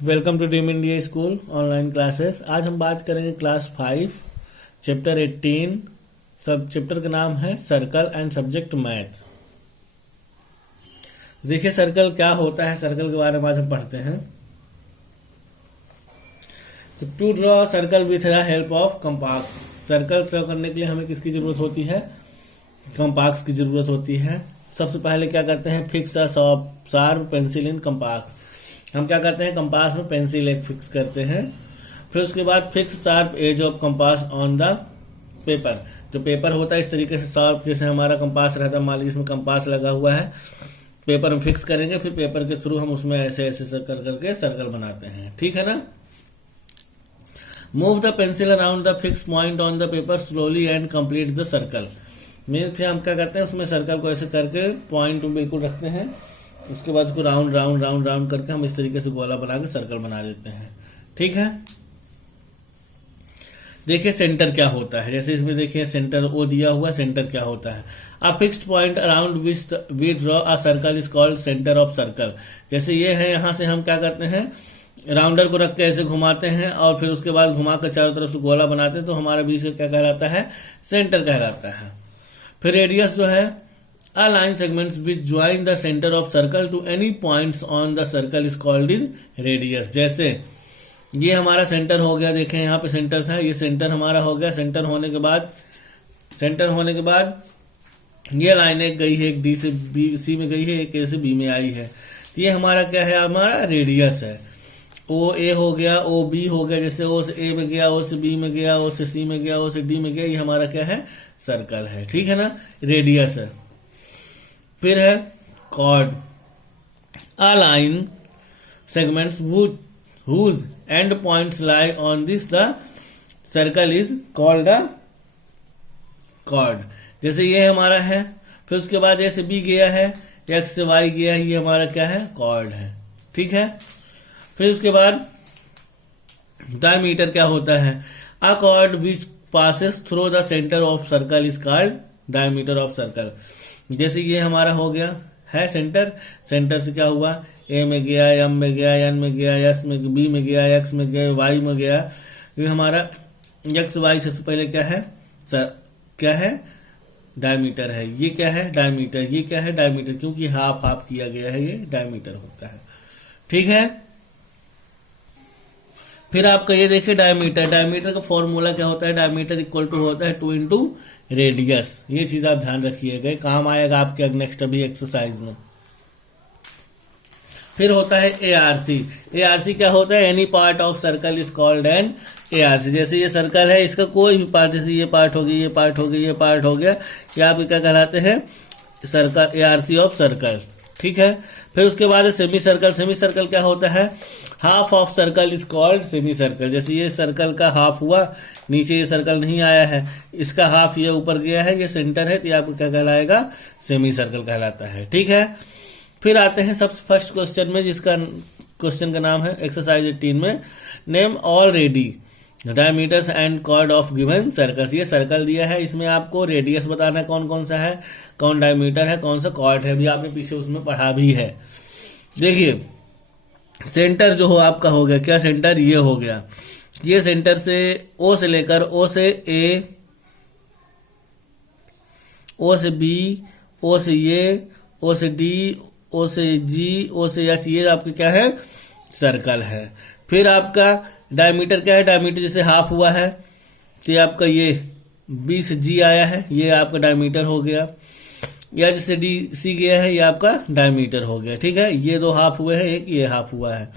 Welcome to Dream India school online classes. आज हम बात करेंगे क्लास 5 चैप्टर 18। सब चैप्टर का नाम है सर्कल एंड सब्जेक्ट मैथ। देखिए सर्कल क्या होता है, सर्कल के बारे में आज हम पढ़ते हैं। तो to draw circle with the help of compass. Circle draw करने के लिए हमें किसकी जरूरत होती है? कंपास की जरूरत होती है। सबसे पहले क्या करते हैं? Fix a sharp pencil in compass. हम क्या करते हैं? कंपास में पेंसिल एक फिक्स करते हैं। फिर उसके बाद fix sharp edge of compass on the paper. जो पेपर होता है इस तरीके से शार्प, जैसे हमारा कंपास रहता है, मान लीजिए इसमें कंपास लगा हुआ है, पेपर में फिक्स करेंगे, फिर पेपर के थ्रू हम उसमें ऐसे ऐसे कर करके सर्कल बनाते हैं। ठीक है ना? Move the pencil around the fix point on the paper slowly and complete the circle. Mean फिर हम क्या करते हैं, उसमें सर्कल को ऐसे करके पॉइंट में बिल्कुल रखते हैं। उसके बाद उसको राउंड राउंड राउंड राउंड करके हम इस तरीके से गोला बना के सर्कल बना देते हैं। ठीक है? देखिए सेंटर क्या होता है। जैसे इसमें देखिए सेंटर ओ दिया हुआ, सेंटर क्या होता है? A fixed point around which we draw a circle is called centre of circle. जैसे ये है, यहां से हम क्या करते हैं, राउंडर को रख के ऐसे घुमाते हैं और फिर उसके बाद घुमा कर चारों तरफ से गोला बनाते हैं, तो हमारा बीच का क्या कहलाता है? सेंटर कहलाता है। फिर रेडियस जो है, a line segments which join the center of circle to any points on the circle is called is radius। जैसे ये हमारा सेंटर हो गया, देखें यहाँ पे सेंटर था, ये सेंटर हमारा हो गया। सेंटर होने के बाद ये लाइन एक गई है, एक डी से बी सी में गई है, एक ए से बी में आई है, तो ये हमारा क्या है? हमारा रेडियस है। ओ ए हो गया, ओ बी हो गया, जैसे ओ से ए में गया, ओ से बी में गया, ओ से सी में गया, ओ से डी में गया, ये हमारा क्या है? सर्कल है। ठीक है ना? रेडियस है। फिर है chord, a line segments whose end points lie on this the circle is called a chord। जैसे ये हमारा है, फिर उसके बाद ए से बी गया है, एक्स से वाई गया है, ये हमारा क्या है? कॉर्ड है। ठीक है? फिर उसके बाद डायमीटर क्या होता है? अ cord which passes through the center of circle is called diameter of circle। जैसे ये हमारा हो गया है सेंटर, सेंटर से क्या हुआ? ए में गया, एम में गया, एन में गया, एस में, बी में गया, एक्स में गया, वाई में गया। ये हमारा एक्स वाई सबसे पहले क्या है? क्या है? डायमीटर है। ये क्या है? डायमीटर। ये क्या है? डायमीटर, क्योंकि हाफ हाफ किया गया है, ये डायमीटर होता है। ठीक है? फिर आपका ये देखिए डायमीटर। डायमीटर का फॉर्मूला क्या होता है? डायमीटर इक्वल टू होता है 2 इंटू रेडियस। ये चीज आप ध्यान रखिएगा, काम आएगा आपके नेक्स्ट अभी एक्सरसाइज में। फिर होता है एआरसी। एआरसी क्या होता है? Any part of circle is called an ARC. जैसे ये सर्कल है, इसका कोई भी पार्ट, जैसे ये पार्ट हो गई, ये पार्ट हो गई, ये पार्ट हो गया, ये आपके क्या कहलाते हैं? Circle, ARC of circle. ठीक है? फिर उसके बाद सेमी सर्कल। सेमी सर्कल क्या होता है? Half of circle is called semi circle. जैसे ये सर्कल का हाफ हुआ, नीचे ये सर्कल नहीं आया है, इसका हाफ ये ऊपर गया है, ये सेंटर है, तो ये आपको क्या कहलाएगा? सेमी सर्कल कहलाता है। ठीक है? फिर आते हैं सबसे फर्स्ट क्वेश्चन में, जिसका क्वेश्चन का नाम है एक्सरसाइज 18 में, name already diameters and chord of given circles. ये सर्कल दिया है, इसमें आपको रेडियस बताना है कौन कौन सा है, कौन डायमीटर है, कौन सा कॉर्ड है, भी आपने पीछे उसमें पढ़ा भी है। देखिए सेंटर जो हो आपका हो गया क्या? सेंटर ये हो गया। ये सेंटर से ओ से लेकर, ओ से ए, ओ से बी, ओ से ये, ओ से डी, ओ से जी, ओ से एच, ये आपके क्या है? सर्कल है। फिर आपका डायमीटर क्या है? डायमीटर जैसे हाफ हुआ है, तो ये आपका ये बी से जी आया है, ये आपका डायमीटर हो गया। या जैसे डी सी गया है, ये आपका डायमीटर हो गया। ठीक है? ये दो हाफ हुए हैं, एक ये हाफ हुआ है।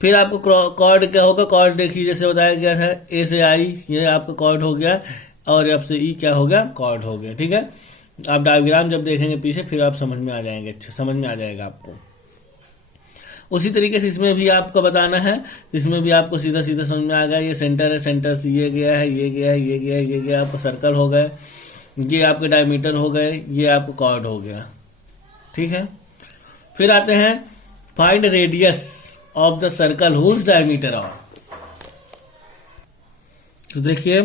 फिर आपको कॉर्ड क्या होगा? कॉर्ड देखिए जैसे बताया गया था, ए से आई, ये आपका कॉर्ड हो गया, और अब से ई क्या हो गया? कॉर्ड हो गया। ठीक है? आप डायग्राम जब देखेंगे पीछे, फिर आप समझ में आ जाएंगे, अच्छे समझ में आ जाएगा आपको। उसी तरीके से इसमें भी आपको बताना है, इसमें भी आपको सीधा सीधा समझ में आ गया। ये सेंटर है, सेंटर से ये गया है, ये गया है, ये गया है, ये गया, आपका सर्कल हो गए, ये आपके डायमीटर हो गए, ये आपको कॉर्ड हो गया। ठीक है? फिर आते हैं find radius of the circle whose diameter of. तो देखिए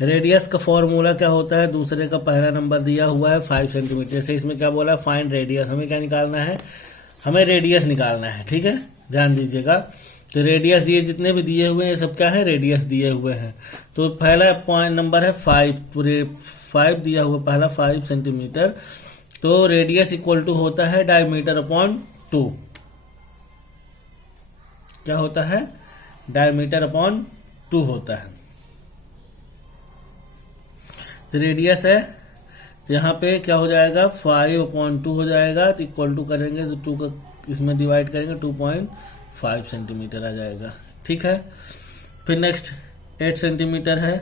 रेडियस का फॉर्मूला क्या होता है? दूसरे का पहला नंबर दिया हुआ है 5 सेंटीमीटर से। इसमें क्या बोला? Find radius. हमें क्या निकालना है? हमें रेडियस निकालना है। ठीक है? ध्यान दीजिएगा। तो रेडियस ये जितने भी दिए हुए हैं ये सब क्या है, रेडियस दिए हुए हैं। तो पहला पॉइंट नंबर है 5, पूरे 5 दिया हुआ, पहला 5 सेंटीमीटर। तो रेडियस इक्वल टू होता है डायमीटर अपॉन 2। क्या होता है, डायमीटर अपॉन 2 होता है। तो रेडियस है तो यहाँ पे क्या हो जाएगा, 5/2 हो जाएगा। तो इक्वल टू करेंगे तो 2 का इसमें डिवाइड करेंगे 2.5 सेंटीमीटर आ जाएगा। ठीक है, फिर नेक्स्ट 8 सेंटीमीटर है।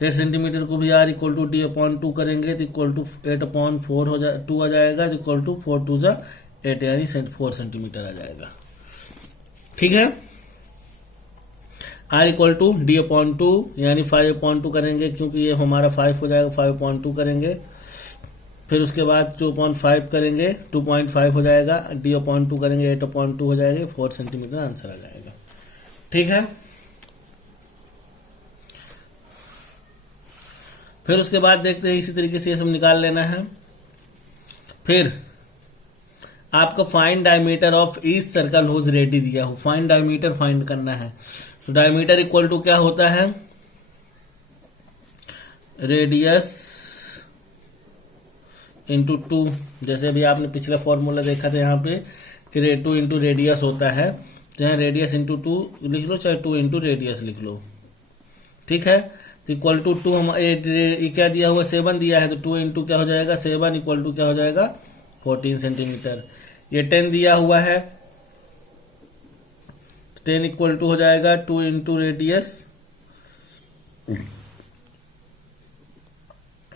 8 सेंटीमीटर को भी आर इक्वल टू d/2 करेंगे तो इक्वल टू 8/4 हो जाए 2 आ जाएगा। तो इक्वल टू 4 2 जा 8 यानी 4 सेंटीमीटर आ जाएगा। ठीक है, r इक्वल टू d/2 यानी 5/2 करेंगे, क्योंकि ये हमारा 5 हो जाएगा, 5/2 करेंगे। फिर उसके बाद 2.5 करेंगे, 2.5 हो जाएगा। d/2 करेंगे, 8/2 हो जाएगा, 4 सेंटीमीटर आंसर आ जाएगा। ठीक है, फिर उसके बाद देखते हैं, इसी तरीके से ये सब निकाल लेना है। फिर आपको find diameter of each circle whose radii दिया हो, फाइंड डायमीटर फाइंड करना है। तो डायमीटर इक्वल टू क्या होता है, रेडियस इंटू 2। जैसे अभी आपने पिछला फॉर्मूला देखा था यहाँ पे कि 2 इंटू रेडियस होता है, तो यहाँ रेडियस इंटू 2 लिख लो, चाहे 2 इंटू रेडियस लिख लो। ठीक है, तो इक्वल टू 2 हम ये क्या दिया हुआ, 7 दिया है, तो 2 इंटू क्या हो जाएगा 7 इक्वल टू क्या हो जाएगा 14 सेंटीमीटर। ये 10 दिया हुआ है, 10 इक्वल टू हो जाएगा 2 इंटू रेडियस,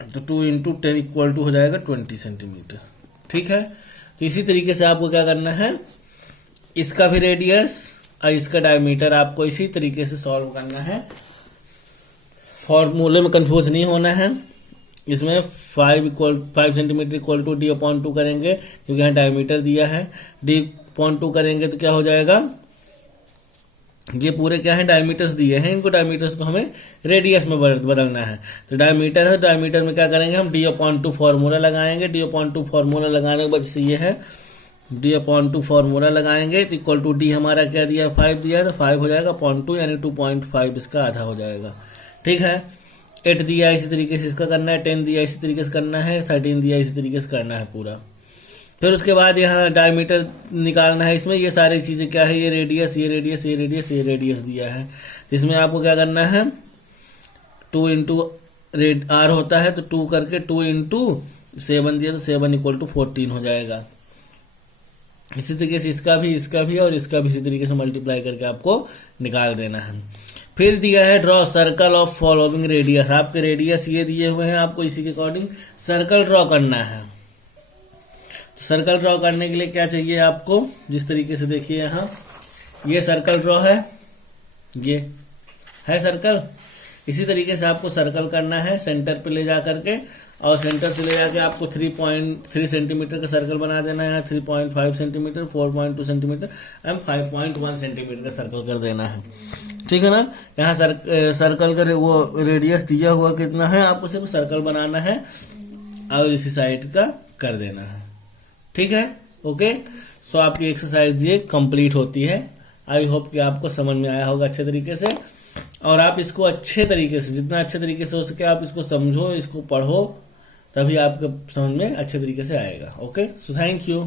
तो 2 इंटू 10 इक्वल टू हो जाएगा 20 सेंटीमीटर। ठीक है, तो इसी तरीके से आपको क्या करना है, इसका भी रेडियस और इसका डायमीटर आपको इसी तरीके से सॉल्व करना है। फॉर्मूले में कंफ्यूज नहीं होना है। इसमें 5 सेंटीमीटर इक्वल टू d/2 करेंगे, क्योंकि यहाँ डायमीटर दिया है। d/2 करेंगे तो क्या हो जाएगा, ये पूरे क्या है डायमीटर्स दिए हैं, इनको डायमीटर्स को हमें रेडियस में बदलना है। तो डायमीटर है, डायमीटर में क्या करेंगे हम d/2 फॉर्मूला लगाएंगे। d/2 फॉर्मूला लगाने के बाद जैसे ये है d/2 फॉर्मूला लगाएंगे तो इक्वल टू d हमारा क्या दिया 5 दिया है, तो 5 हो जाएगा 0.2 यानी 2.5 इसका आधा हो जाएगा। ठीक है, 8 दिया इसी तरीके से इसका करना है, 10 दिया इसी तरीके से करना है, 13 दिया इसी तरीके से करना है पूरा। फिर उसके बाद यहाँ डायमीटर निकालना है। इसमें ये सारी चीजें क्या है, ये रेडियस, ये रेडियस, ये रेडियस, ये रेडियस दिया है। इसमें आपको क्या करना है, 2 इंटू r होता है, तो 2 करके 2 इंटू 7 दिया, तो 7 इक्वल टू 14 हो जाएगा। इसी तरीके से इसका भी और इसका भी इसी तरीके से मल्टीप्लाई करके आपको निकाल देना है। फिर दिया है draw circle of following radius. आपके रेडियस ये दिए हुए हैं, आपको इसी के अकॉर्डिंग सर्कल ड्रॉ करना है। तो सर्कल ड्रॉ करने के लिए क्या चाहिए आपको, जिस तरीके से देखिए यहाँ ये सर्कल ड्रॉ है, ये है सर्कल। इसी तरीके से आपको सर्कल करना है सेंटर पे ले जा करके, और सेंटर से ले जाके आपको 3.3 सेंटीमीटर का सर्कल बना देना है। 3.5 सेंटीमीटर, 4.2 सेंटीमीटर एंड 5.1 सेंटीमीटर का सर्कल कर देना है। ठीक है ना, यहाँ सर्कल का वो रेडियस दिया हुआ कितना है, आपको सिर्फ सर्कल बनाना है और इसी साइड का कर देना है। ठीक है, ओके। सो आपकी एक्सरसाइज ये कंप्लीट होती है। आई होप कि आपको समझ में आया होगा अच्छे तरीके से, और आप इसको अच्छे तरीके से, जितना अच्छे तरीके से हो सके आप इसको समझो, इसको पढ़ो, तभी आपको समझ में अच्छे तरीके से आएगा। Okay, so thank you.